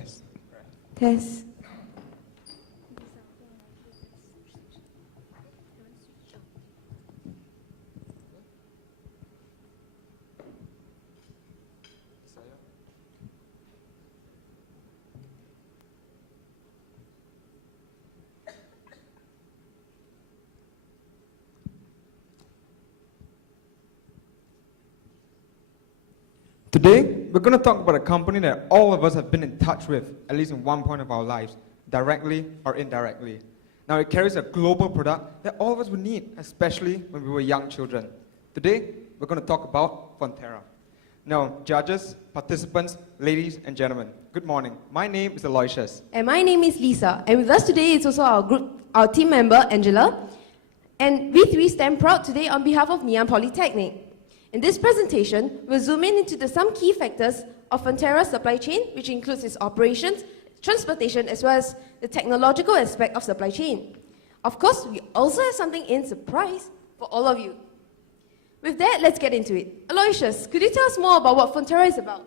Test. Test. Today, we're going to talk about a company that all of us have been in touch with, at least in one point of our lives, directly or indirectly. Now, it carries a global product that all of us would need, especially when we were young children. Today, we're going to talk about Fonterra. Now, judges, participants, ladies and gentlemen, good morning. My name is Aloysius. And my name is Lisa. And with us today is also our team member, Angela. And we three stand proud today on behalf of Ngee Polytechnic. In this presentation, we'll zoom in into some key factors of Fonterra's supply chain, which includes its operations, transportation, as well as the technological aspect of supply chain. Of course, we also have something in surprise for all of you. With that, let's get into it. Aloysius, could you tell us more about what Fonterra is about?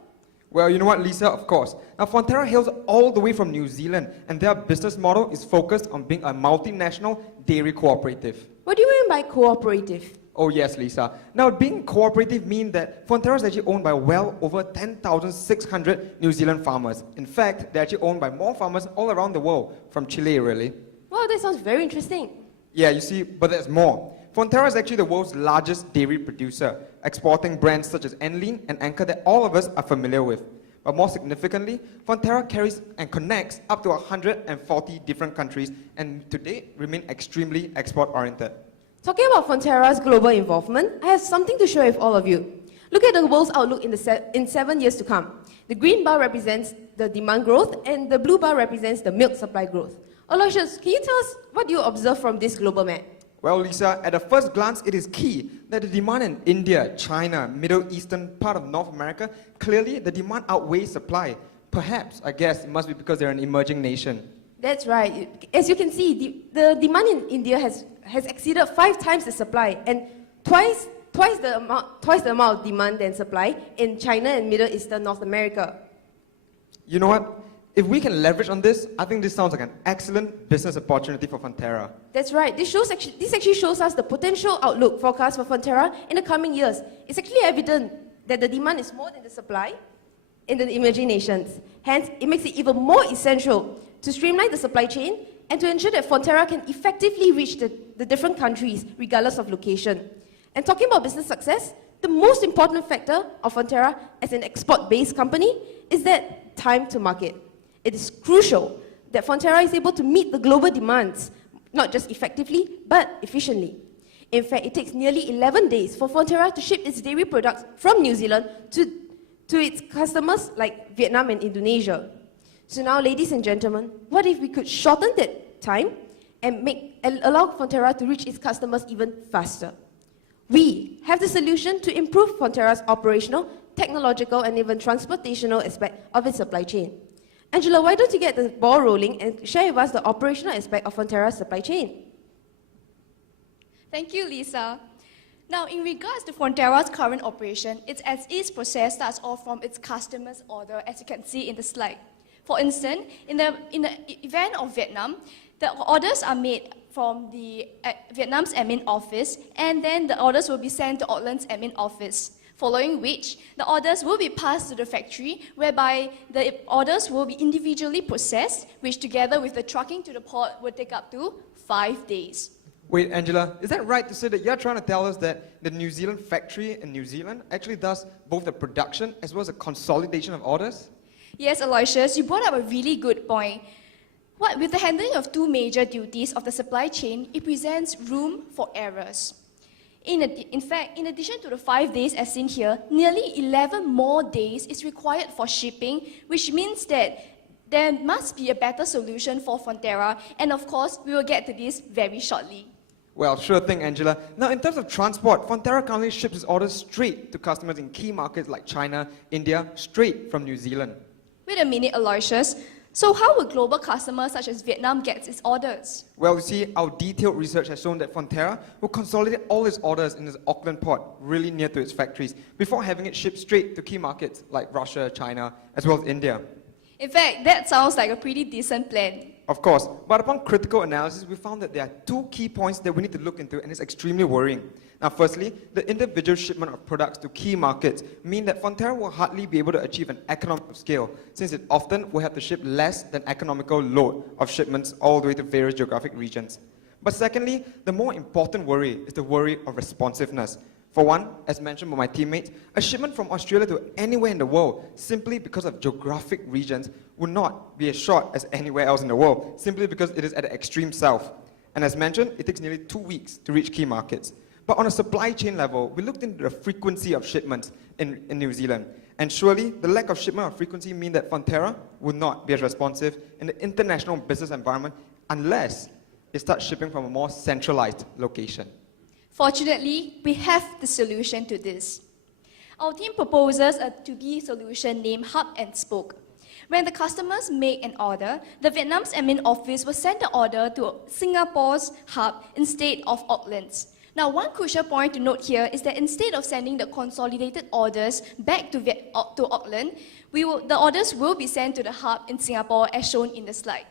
Well, you know what, Lisa? Of course. Now, Fonterra hails all the way from New Zealand, and their business model is focused on being a multinational dairy cooperative. What do you mean by cooperative? Oh yes, Lisa. Now, being cooperative means that Fonterra is actually owned by well over 10,600 New Zealand farmers. In fact, they're actually owned by more farmers all around the world, from Chile, really. Wow, that sounds very interesting. Yeah, you see, but there's more. Fonterra is actually the world's largest dairy producer, exporting brands such as Enlin and Anchor that all of us are familiar with. But more significantly, Fonterra carries and connects up to 140 different countries and to date remain extremely export-oriented. Talking about Fonterra's global involvement, I have something to share with all of you. Look at the world's outlook in 7 years to come. The green bar represents the demand growth and the blue bar represents the milk supply growth. Aloysius, can you tell us what you observe from this global map? Well, Lisa, at a first glance, it is key that the demand in India, China, Middle Eastern, part of North America, clearly the demand outweighs supply. Perhaps, I guess, it must be because they're an emerging nation. That's right. As you can see, the demand in India has exceeded 5 times the supply and twice the amount of demand than supply in China and Middle Eastern North America. You know what? If we can leverage on this, I think this sounds like an excellent business opportunity for Fonterra. That's right. This actually shows us the potential outlook forecast for Fonterra in the coming years. It's actually evident that the demand is more than the supply in the emerging nations. Hence, it makes it even more essential to streamline the supply chain and to ensure that Fonterra can effectively reach the different countries, regardless of location. And talking about business success, the most important factor of Fonterra as an export-based company is that time to market. It is crucial that Fonterra is able to meet the global demands, not just effectively, but efficiently. In fact, it takes nearly 11 days for Fonterra to ship its dairy products from New Zealand to its customers like Vietnam and Indonesia. So now, ladies and gentlemen, what if we could shorten that time and allow Fonterra to reach its customers even faster? We have the solution to improve Fonterra's operational, technological, and even transportational aspect of its supply chain. Angela, why don't you get the ball rolling and share with us the operational aspect of Fonterra's supply chain? Thank you, Lisa. Now, in regards to Fonterra's current operation, its as-is process starts off from its customer's order, as you can see in the slide. For instance, in the event of Vietnam, the orders are made from the Vietnam's admin office, and then the orders will be sent to Auckland's admin office, following which the orders will be passed to the factory, whereby the orders will be individually processed, which together with the trucking to the port will take up to 5 days. Wait, Angela, is that right to say that you're trying to tell us that the New Zealand factory in New Zealand actually does both the production as well as the consolidation of orders? Yes, Aloysius, you brought up a really good point. With the handling of 2 major duties of the supply chain, it presents room for errors. In fact, in addition to the 5 days as seen here, nearly 11 more days is required for shipping, which means that there must be a better solution for Fonterra, and of course, we will get to this very shortly. Well, sure thing, Angela. Now, in terms of transport, Fonterra currently ships its orders straight to customers in key markets like China, India, straight from New Zealand. Wait a minute, Aloysius. So how will global customers such as Vietnam get its orders? Well, you see, our detailed research has shown that Fonterra will consolidate all its orders in its Auckland port, really near to its factories, before having it shipped straight to key markets like Russia, China, as well as India. In fact, that sounds like a pretty decent plan. Of course, but upon critical analysis, we found that there are two key points that we need to look into, and it's extremely worrying. Now, firstly, the individual shipment of products to key markets mean that Fonterra will hardly be able to achieve an economy of scale, since it often will have to ship less than economical load of shipments all the way to various geographic regions. But secondly, the more important worry is the worry of responsiveness. For one, as mentioned by my teammates, a shipment from Australia to anywhere in the world, simply because of geographic regions, would not be as short as anywhere else in the world, simply because it is at the extreme south. And as mentioned, it takes nearly 2 weeks to reach key markets. But on a supply chain level, we looked into the frequency of shipments in New Zealand. And surely, the lack of shipment of frequency means that Fonterra would not be as responsive in the international business environment unless it starts shipping from a more centralized location. Fortunately, we have the solution to this. Our team proposes a to-be solution named Hub and Spoke. When the customers make an order, the Vietnam's admin office will send the order to Singapore's hub instead of Auckland's. Now, one crucial point to note here is that instead of sending the consolidated orders back to Auckland, the orders will be sent to the hub in Singapore as shown in the slide.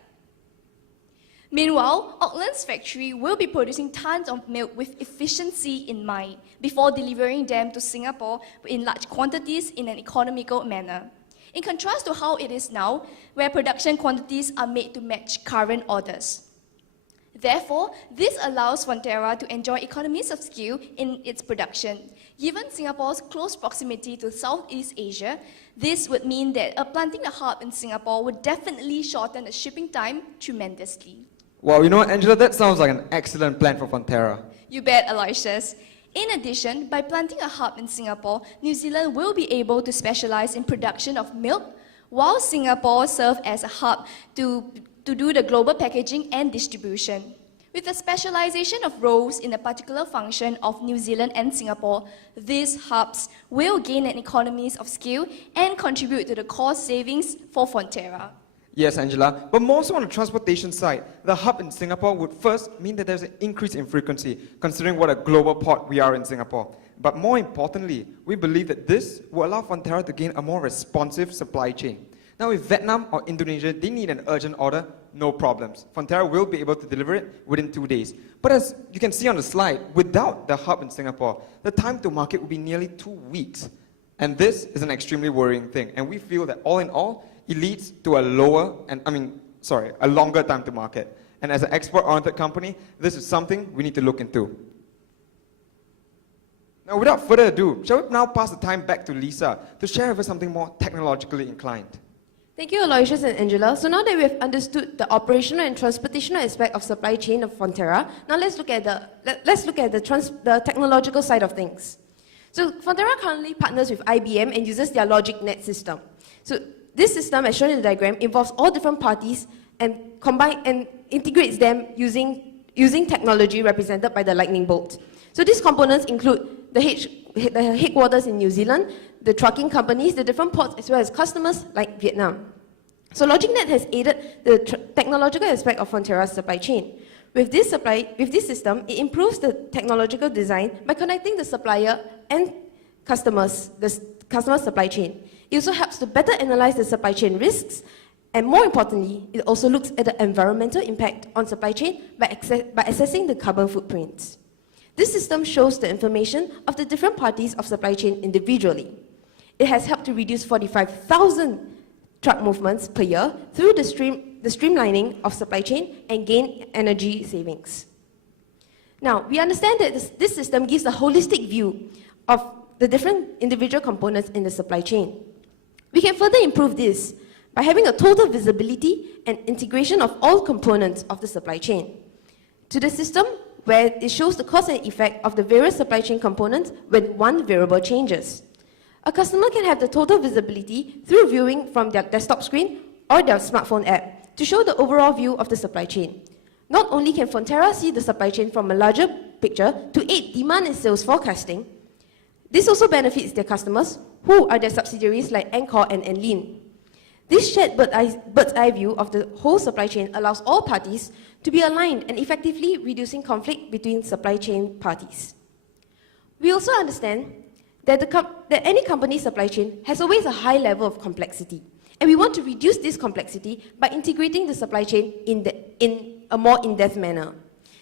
Meanwhile, Auckland's factory will be producing tons of milk with efficiency in mind before delivering them to Singapore in large quantities in an economical manner. In contrast to how it is now, where production quantities are made to match current orders. Therefore, this allows Fonterra to enjoy economies of scale in its production. Given Singapore's close proximity to Southeast Asia, this would mean that planting a hub in Singapore would definitely shorten the shipping time tremendously. Well, you know what, Angela, that sounds like an excellent plan for Fonterra. You bet, Aloysius. In addition, by planting a hub in Singapore, New Zealand will be able to specialize in production of milk, while Singapore serves as a hub to do the global packaging and distribution. With the specialization of roles in a particular function of New Zealand and Singapore, these hubs will gain an economies of scale and contribute to the cost savings for Fonterra. Yes, Angela, but more so on the transportation side, the hub in Singapore would first mean that there's an increase in frequency, considering what a global port we are in Singapore. But more importantly, we believe that this will allow Fonterra to gain a more responsive supply chain. Now, if Vietnam or Indonesia, they need an urgent order, no problems. Fonterra will be able to deliver it within 2 days. But as you can see on the slide, without the hub in Singapore, the time to market will be nearly 2 weeks. And this is an extremely worrying thing. And we feel that all in all, it leads to a longer time to market. And as an export-oriented company, this is something we need to look into. Now, without further ado, shall we now pass the time back to Lisa to share with us something more technologically inclined? Thank you, Aloysius and Angela. So now that we have understood the operational and transportational aspect of supply chain of Fonterra, now let's look at the technological side of things. So Fonterra currently partners with IBM and uses their LogicNet system. So this system, as shown in the diagram, involves all different parties and integrates them using technology represented by the lightning bolt. So these components include the headquarters in New Zealand, the trucking companies, the different ports, as well as customers like Vietnam. So LogicNet has aided the technological aspect of Fonterra's supply chain. With this system, it improves the technological design by connecting the supplier and the customer supply chain. It also helps to better analyze the supply chain risks, and more importantly, it also looks at the environmental impact on supply chain by assessing the carbon footprints. This system shows the information of the different parties of supply chain individually. It has helped to reduce 45,000 truck movements per year through the streamlining of supply chain and gain energy savings. Now, we understand that this system gives a holistic view of the different individual components in the supply chain. We can further improve this by having a total visibility and integration of all components of the supply chain to the system where it shows the cause and effect of the various supply chain components when one variable changes. A customer can have the total visibility through viewing from their desktop screen or their smartphone app to show the overall view of the supply chain. Not only can Fonterra see the supply chain from a larger picture to aid demand and sales forecasting, this also benefits their customers, who are their subsidiaries like Encore and Enlin. This shared bird's eye view of the whole supply chain allows all parties to be aligned and effectively reducing conflict between supply chain parties. We also understand that any company's supply chain has always a high level of complexity, And we want to reduce this complexity by integrating the supply chain in a more in-depth manner.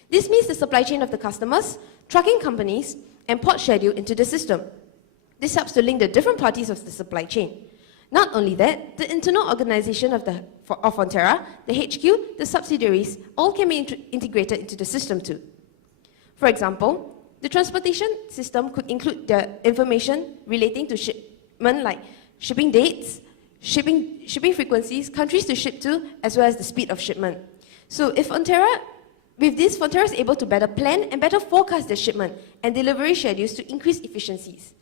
This means the supply chain of the customers, trucking companies, and port schedule into the system. This helps to link the different parties of the supply chain. Not only that, the internal organization of Fonterra, the HQ, the subsidiaries, all can be integrated into the system too. For example, the transportation system could include the information relating to shipment like shipping dates, shipping frequencies, countries to ship to, as well as the speed of shipment. So with this, Fonterra is able to better plan and better forecast the shipment and delivery schedules to increase efficiencies.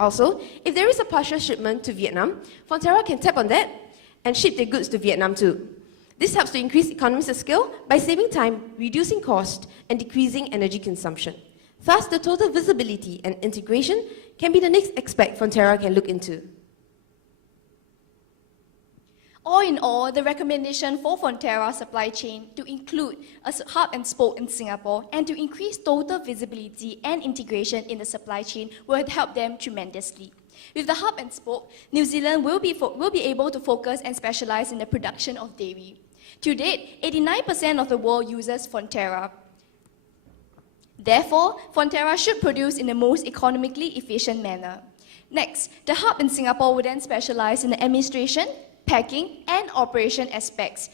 Also, if there is a partial shipment to Vietnam, Fonterra can tap on that and ship their goods to Vietnam too. This helps to increase economies of scale by saving time, reducing cost, and decreasing energy consumption. Thus, the total visibility and integration can be the next aspect Fonterra can look into. All in all, the recommendation for Fonterra supply chain to include a hub and spoke in Singapore and to increase total visibility and integration in the supply chain will help them tremendously. With the hub and spoke, New Zealand will be able to focus and specialize in the production of dairy. To date, 89% of the world uses Fonterra. Therefore, Fonterra should produce in the most economically efficient manner. Next, the hub in Singapore will then specialize in the administration, packing, and operation aspects.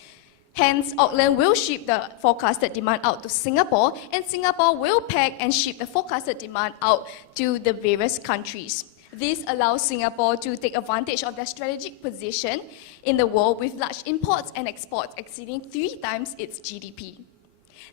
Hence, Auckland will ship the forecasted demand out to Singapore, and Singapore will pack and ship the forecasted demand out to the various countries. This allows Singapore to take advantage of their strategic position in the world with large imports and exports exceeding 3 times its GDP.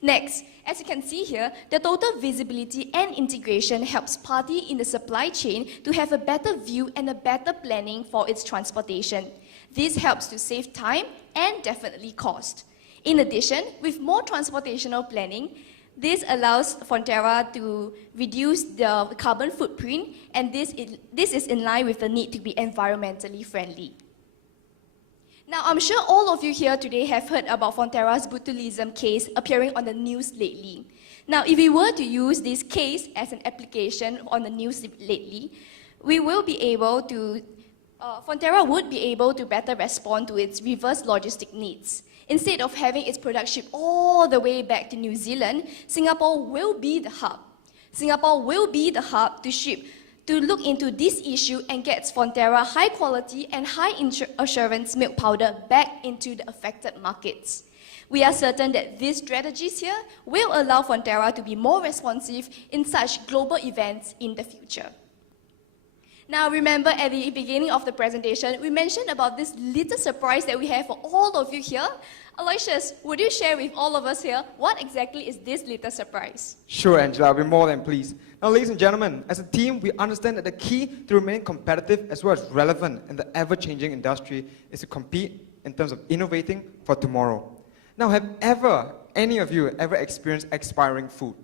Next, as you can see here, the total visibility and integration helps party in the supply chain to have a better view and a better planning for its transportation. This helps to save time and definitely cost. In addition, with more transportational planning, this allows Fonterra to reduce the carbon footprint, and this is in line with the need to be environmentally friendly. Now, I'm sure all of you here today have heard about Fonterra's botulism case appearing on the news lately. Now, if we were to use this case as an application on the news lately, we will be able to Fonterra would be able to better respond to its reverse logistic needs. Instead of having its product shipped all the way back to New Zealand, Singapore will be the hub. Singapore will be the hub to look into this issue and gets Fonterra high quality and high assurance milk powder back into the affected markets. We are certain that these strategies here will allow Fonterra to be more responsive in such global events in the future. Now, remember at the beginning of the presentation, we mentioned about this little surprise that we have for all of you here. Aloysius, would you share with all of us here what exactly is this little surprise? Sure, Angela, I'll be more than pleased. Now, ladies and gentlemen, as a team, we understand that the key to remain competitive as well as relevant in the ever-changing industry is to compete in terms of innovating for tomorrow. Now, have any of you ever experienced expiring food?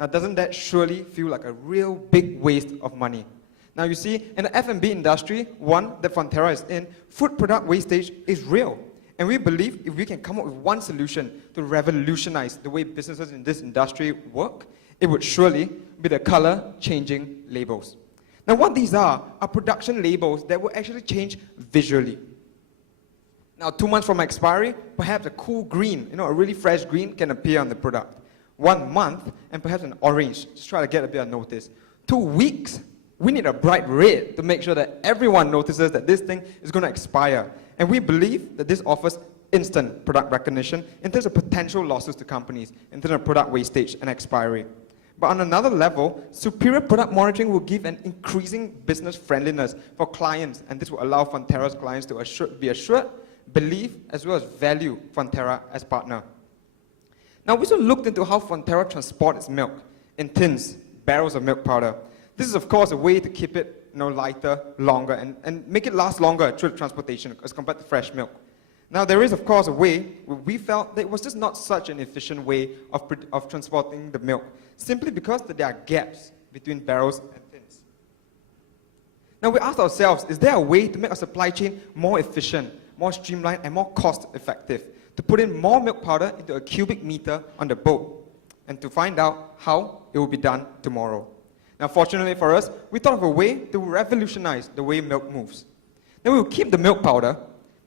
Now, doesn't that surely feel like a real big waste of money? Now, you see, in the F&B industry, one that Fonterra is in, food product wastage is real. And we believe if we can come up with one solution to revolutionize the way businesses in this industry work, it would surely be the color-changing labels. Now, what these are production labels that will actually change visually. Now, 2 months from expiry, perhaps a cool green, a really fresh green can appear on the product. 1 month, and perhaps an orange, just try to get a bit of notice. 2 weeks, we need a bright red to make sure that everyone notices that this thing is going to expire. And we believe that this offers instant product recognition in terms of potential losses to companies, in terms of product wastage and expiry. But on another level, superior product monitoring will give an increasing business friendliness for clients, and this will allow Fonterra's clients to be assured, believe, as well as value Fonterra as partner. Now, we also looked into how Fonterra transports its milk in tins, barrels of milk powder. This is, of course, a way to keep it lighter, longer, and make it last longer through transportation as compared to fresh milk. Now, there is, of course, a way where we felt that it was just not such an efficient way of transporting the milk, simply because there are gaps between barrels and tins. Now, we asked ourselves, is there a way to make our supply chain more efficient, more streamlined, and more cost-effective, to put in more milk powder into a cubic meter on the boat, and to find out how it will be done tomorrow. Now, fortunately for us, we thought of a way to revolutionize the way milk moves. Then we will keep the milk powder,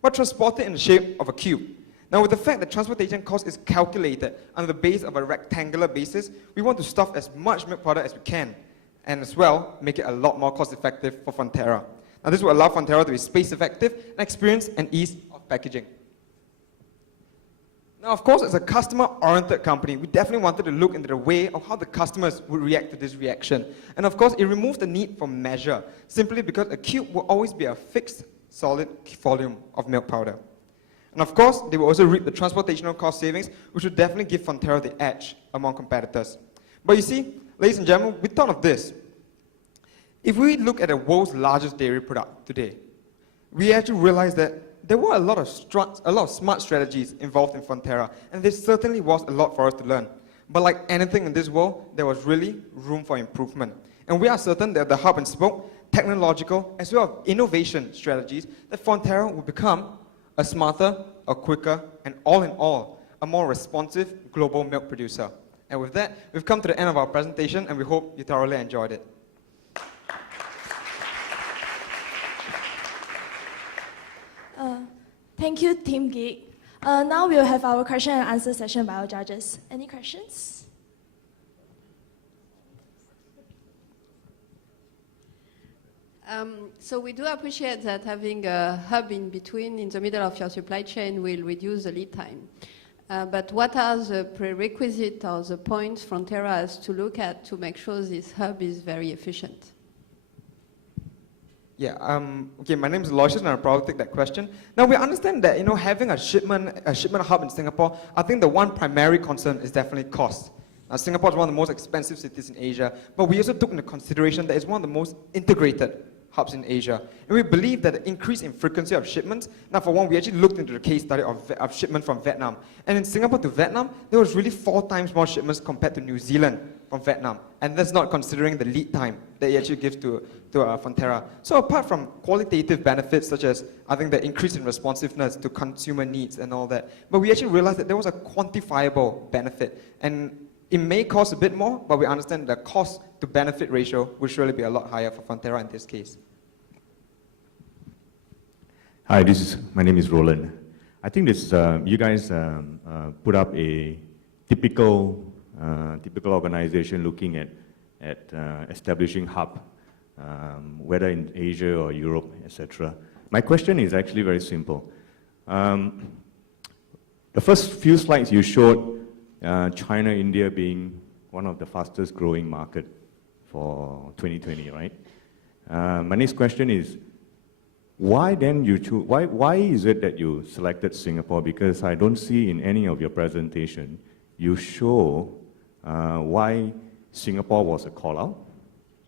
but transported in the shape of a cube. Now, with the fact that transportation cost is calculated on the base of a rectangular basis, we want to stuff as much milk powder as we can, and as well, make it a lot more cost-effective for Fonterra. Now, this will allow Fonterra to be space-effective and experience and ease of packaging. Now, of course, as a customer-oriented company, we definitely wanted to look into the way of how the customers would react to this reaction. And of course, it removes the need for measure, simply because a cube will always be a fixed, solid volume of milk powder. And of course, they will also reap the transportational cost savings, which will definitely give Fonterra the edge among competitors. But you see, ladies and gentlemen, we thought of this. If we look at the world's largest dairy product today, we actually realized that there were a lot of smart strategies involved in Fonterra, and there certainly was a lot for us to learn. But like anything in this world, there was really room for improvement. And we are certain that the hub and spoke, technological, as well as innovation strategies, that Fonterra will become a smarter, a quicker, and all in all, a more responsive global milk producer. And with that, we've come to the end of our presentation, and we hope you thoroughly enjoyed it. Thank you, Team Geek. Now we'll have our question and answer session by our judges. Any questions? So we do appreciate that having a hub in between, in the middle of your supply chain, will reduce the lead time. But what are the prerequisites or the points Fonterra has to look at to make sure this hub is very efficient? Yeah, okay, my name is Aloysius and I'm proud to take that question. Now, we understand that, having a shipment hub in Singapore, I think the one primary concern is definitely cost. Now, Singapore is one of the most expensive cities in Asia, but we also took into consideration that it's one of the most integrated hubs in Asia. And we believe that the increase in frequency of shipments, now for one, we actually looked into the case study of shipment from Vietnam. And in Singapore to Vietnam, there was really 4 times more shipments compared to New Zealand from Vietnam. And that's not considering the lead time that it actually gives to Fonterra. So apart from qualitative benefits, such as, I think, the increase in responsiveness to consumer needs and all that, but we actually realized that there was a quantifiable benefit. And it may cost a bit more, but we understand the cost to benefit ratio will surely be a lot higher for Fonterra in this case. Hi, my name is Roland. I think this, you guys put up a typical organization looking at establishing hub, whether in Asia or Europe, etc. My question is actually very simple. The first few slides you showed China, India being one of the fastest growing market for 2020, right? My next question is, why then you choose, why is it that you selected Singapore? Because I don't see in any of your presentation, you show why Singapore was a call-out.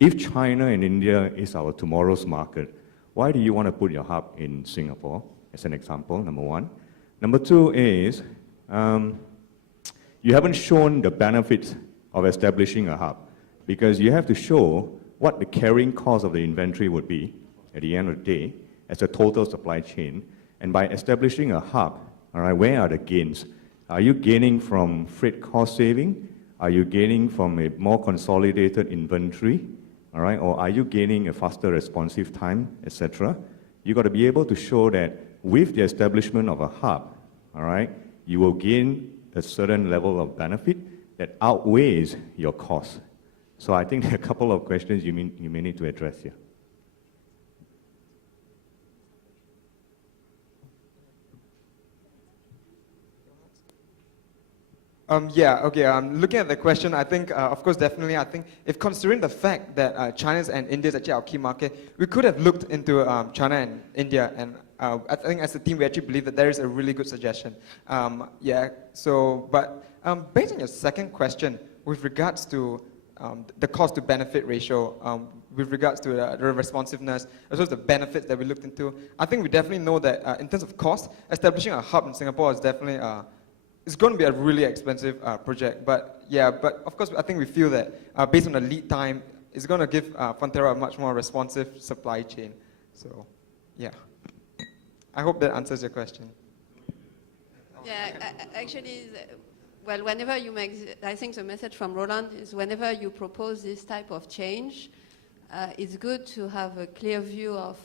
If China and India is our tomorrow's market, why do you want to put your hub in Singapore, as an example, number one? Number two is, you haven't shown the benefits of establishing a hub, because you have to show what the carrying cost of the inventory would be at the end of the day as a total supply chain. And by establishing a hub, all right, where are the gains? Are you gaining from freight cost saving? Are you gaining from a more consolidated inventory? All right, or are you gaining a faster responsive time, etc.? You got to be able to show that with the establishment of a hub, all right, you will gain a certain level of benefit that outweighs your cost. So I think there are a couple of questions you may need to address here. Looking at the question, I think, of course, definitely, I think, if considering the fact that China's and India's actually our key market, we could have looked into China and India, and I think as a team, we actually believe that there is a really good suggestion. Based on your second question, with regards to the cost to benefit ratio, with regards to the responsiveness, as well as the benefits that we looked into, I think we definitely know that in terms of cost, establishing a hub in Singapore is definitely it's going to be a really expensive project, but of course I think we feel that based on the lead time, it's going to give Fonterra a much more responsive supply chain. So, yeah. I hope that answers your question. Yeah, actually, well, whenever you make, I think the message from Roland is whenever you propose this type of change, it's good to have a clear view of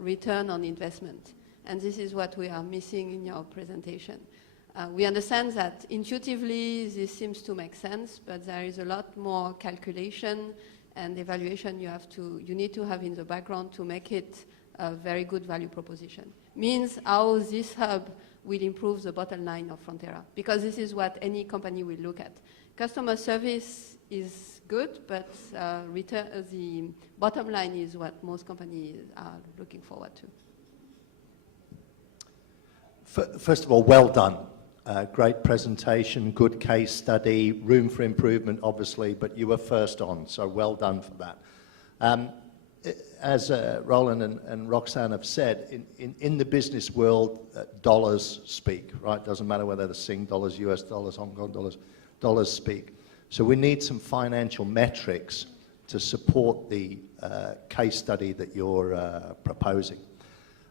return on investment. And this is what we are missing in your presentation. We understand that intuitively this seems to make sense, but there is a lot more calculation and evaluation you need to have in the background to make it a very good value proposition. Means how this hub will improve the bottom line of Frontera, because this is what any company will look at. Customer service is good, but the bottom line is what most companies are looking forward to. First of all, well done. Great presentation, good case study, room for improvement, obviously, but you were first on, so well done for that. As Roland and Roxane have said, in the business world, dollars speak, right? Doesn't matter whether they're Sing dollars, US dollars, Hong Kong dollars, dollars speak. So we need some financial metrics to support the case study that you're proposing.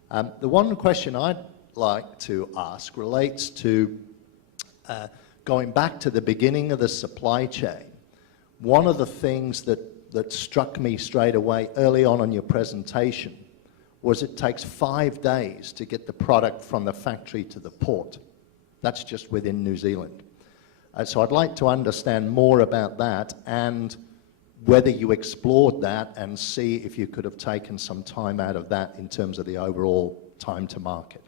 The one question I'd like to ask relates to going back to the beginning of the supply chain. One of the things that struck me straight away early on in your presentation was it takes 5 days to get the product from the factory to the port. That's just within New Zealand. So I'd like to understand more about that and whether you explored that and see if you could have taken some time out of that in terms of the overall time to market.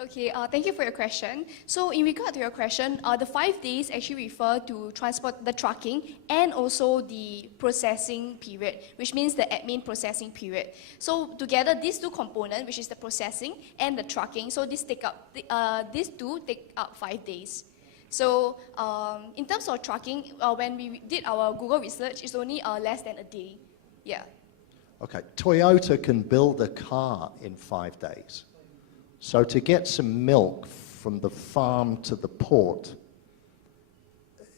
Okay, thank you for your question. So in regard to your question, the 5 days actually refer to transport, the trucking, and also the processing period, which means the admin processing period. So together, these two components, which is the processing and the trucking, so these two take up 5 days. So in terms of trucking, when we did our Google research, it's only less than a day. Yeah. Okay, Toyota can build a car in 5 days. So to get some milk from the farm to the port,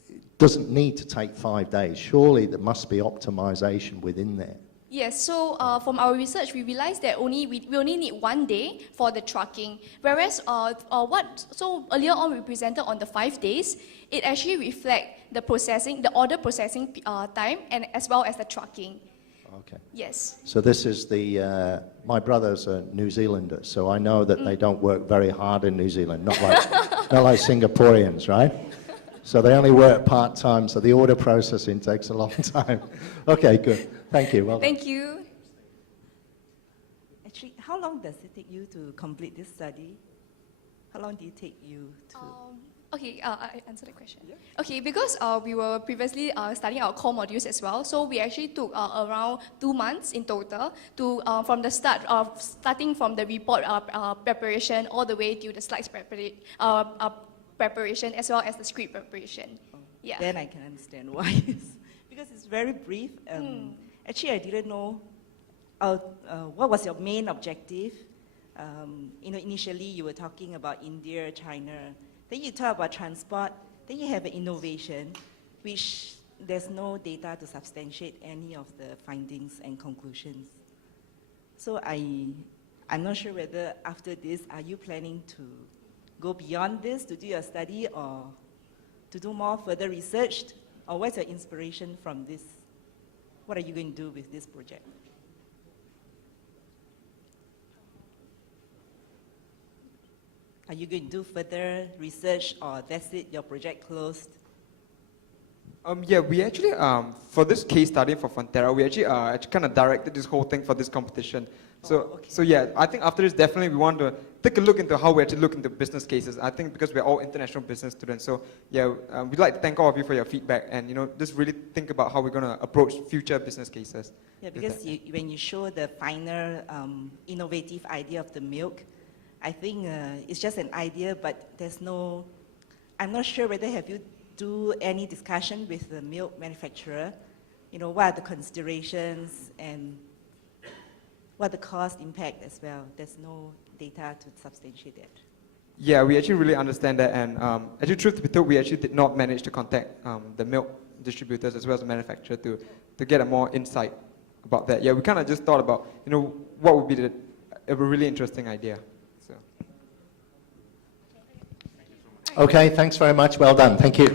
it doesn't need to take 5 days. Surely there must be optimization within there. Yes, so from our research, we realized that we only need 1 day for the trucking. Whereas, so earlier on we presented on the 5 days, it actually reflects the processing, the order processing time, and as well as the trucking. Okay. Yes. So this is my brother's a New Zealander, so I know that they don't work very hard in New Zealand, not like Singaporeans, right? So they only work part-time, so the order processing takes a long time. Okay, good. Thank you. Well done. Thank you. Actually, how long does it take you to complete this study? How long did it take you to... Okay, I answer the question. Yeah. Okay, because we were previously studying our core modules as well, so we actually took around 2 months in total to from the start of starting from the report preparation all the way to the slides preparation as well as the script preparation. Oh, yeah. Then I can understand why. Because it's very brief. Actually, I didn't know what was your main objective. Initially you were talking about India, China. Then you talk about transport, then you have an innovation, which there's no data to substantiate any of the findings and conclusions. So I'm not sure whether after this, are you planning to go beyond this to do your study or to do more further research? Or what's your inspiration from this? What are you going to do with this project? Are you going to do further research or that's it, your project closed? Yeah, we actually, for this case study for Frontera, we actually kind of directed this whole thing for this competition. So yeah, I think after this, definitely we want to take a look into how we actually look into business cases. I think because we're all international business students. So yeah, we'd like to thank all of you for your feedback and, just really think about how we're going to approach future business cases. Yeah, because when you show the final innovative idea of the milk, I think it's just an idea, but I'm not sure whether have you do any discussion with the milk manufacturer, what are the considerations and what the cost impact as well. There's no data to substantiate that. Yeah, we actually really understand that, and actually, truth to be told, we actually did not manage to contact the milk distributors as well as the manufacturer to get a more insight about that. Yeah, we kind of just thought about, what would be a really interesting idea. Okay, thanks very much. Well done. Thank you.